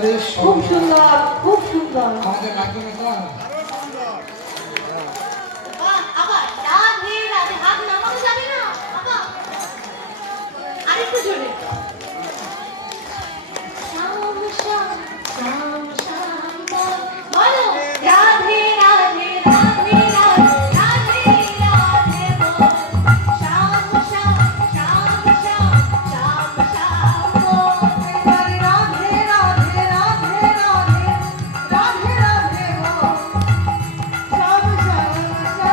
খুব সুন্দর, খুব সুন্দর। আমাদের রাজ্য নেতা আবার রাধে রাধে, হাত নামানো যাবে না। আবার আরেকটু জোরে।